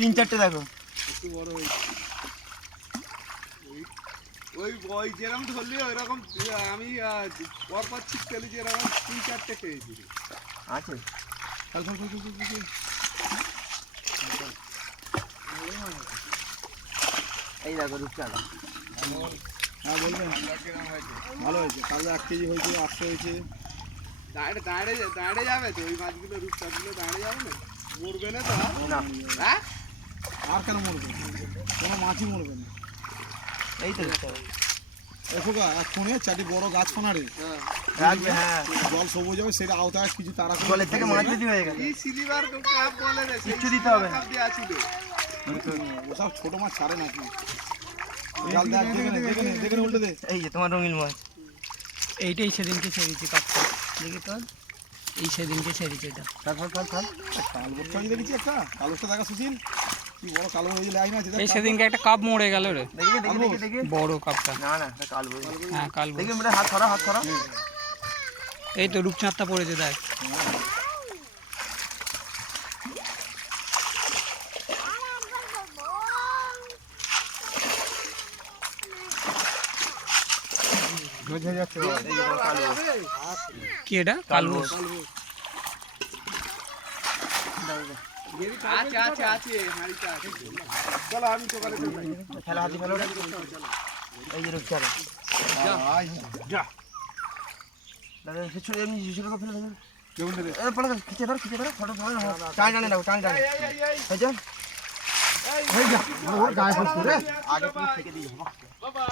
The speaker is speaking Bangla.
তিন চারটে দেখো। একটু বড় হয়েছে। ওই- ওই ওই যেরকম ধরলি ওইরকম আমি আহ, পরপর ছিপ খেলি যেরকম তিন চারটে খেয়েছি। আছে। এই দেখো রূপচাঁদা। হ্যাঁ বলবেন ভালো হয়েছে। কাল এক কেজি হয়েছে আটশো হয়েছে। দাঁড়ে দাঁড়ে দাঁড়ে যাবে তো ওই মাছগুলো রূপচাঁদগুলো দাঁড়ে যাবে না? মরবে না তো আর? হ্যাঁ? আর কেন মরবে? কোনো মাছই মরবে না। এই তো। গা এক্ষুনি চারটি বড় গাছ ফানারে রাখবে হ্যাঁ জল সবুজ হবে সেটা আওতায় কিছু তারা জলের থেকে মাছ বেশি হয়ে গেছে। এই সিলিভার কাপ বলে রে কিচ্ছু দিতে হবে না। কাপ দিয়ে আছিল ওসব ছোট মাছ ছাড়ে নাকি? জাল দেখ দেখে দেখে দেখে উল্টে দে। এই যে তোমার রঙিন মাছ। এইটাই সেদিনকে ছেড়েছি পাঁচটা দেখি তো। এই সেদিনকে ছেড়েছি এটা। থাল কাল বছর দেখেছি একটা কালোটা দেখা সুশীল। এই সেদিনকে একটা কাপ মরে গেল রে। বড় কাপটা না না এটা হ্যাঁ কাল দেখি মেরে হাত ধরা হাত ধরা। এই তো রূপচাঁদটা পড়েছে দেখ। কি এটা? কালবোস আছে আছে আছে হাড়িটা আছে। চলো আমি সকালে ফেলা হাতি ফেলো এই যে রূপচাঁদা যা। দাদা কিছু এমনি ঝুড়ে ফেলে দেবেন কেমন রে এ পড়ে খিচে ধরো খিচে ধরো ফটো ফটো টান টানে দাও টান টানে এই যে। এই যা। গায়ে ফসকে রে আগে তুমি থেকে দিয়ে যাব